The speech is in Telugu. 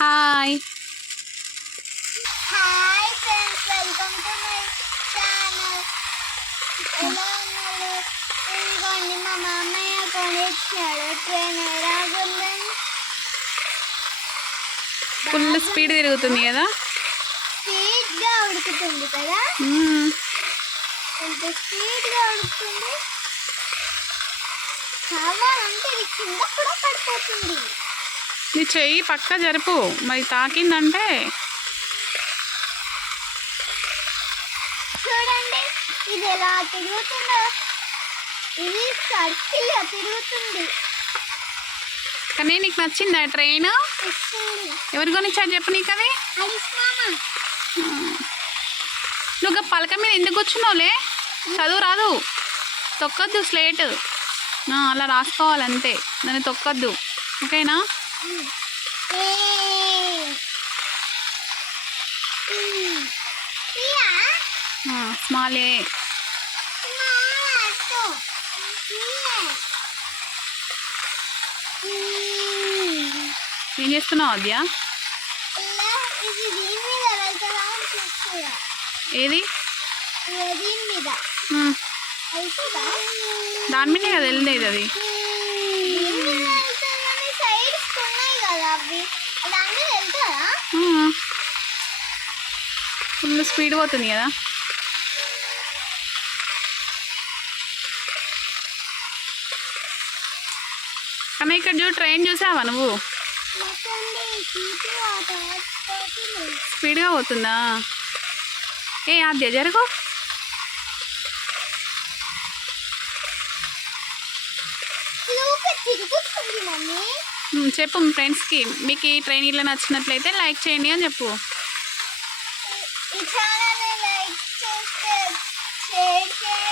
Hi hi friends, welcome to my channel. ఎలా ఉన్నారు? ఇదిగోండి మా మామయ్య కొనిచ్చాడు ట్రైన్. ఎలాగుందని ఫుల్ స్పీడ్ తిరుగుతుంది కదా. స్పీడ్గా ఉడుకుతుంది కదా. ఎంత స్పీడ్గా ఉడుకుతుంది, కావాలంటే ఇది కింద కూడా పడిపోతుంది. నీ చెయ్యి పక్క జరుపు, మరి తాకిందంటే. చూడండి ఇది ఎలా తిరుగుతుందో. ఇది సర్కిల్గా తిరుగుతుంది. కానీ నీకు నచ్చిందా ట్రైన్? వచ్చింది ఎవరి కొనిచ్చారు చెప్పు నీకు అది. ఐస్ మామ. నువ్వు పలక మీద ఎందుకు కూర్చున్నావులే? చదువు రాదు, తొక్కద్దు స్లేట్. అలా రాసుకోవాలంతే, దాన్ని తొక్కద్దు. ఓకేనా? స్మాలే. ఏం చేస్తున్నావు అద్య? ఏది? దాని మీదే కదా వెళ్ళలేదు అది. ఫుల్ స్పీడ్ పోతుంది కదా. కానీ ఇక్కడ చూడు, ట్రైన్ చూసావా నువ్వు? స్పీడ్గా పోతుందా? ఏ ఆద్య జరుగు. చెప్పు మీ ఫ్రెండ్స్కి, మీకు ఈ ట్రైన్ ఇట్లా నచ్చినట్లయితే లైక్ చేయండి అని చెప్పు. ఈ ఛానల్ని లైక్ చేస్తే షేర్ చేయండి.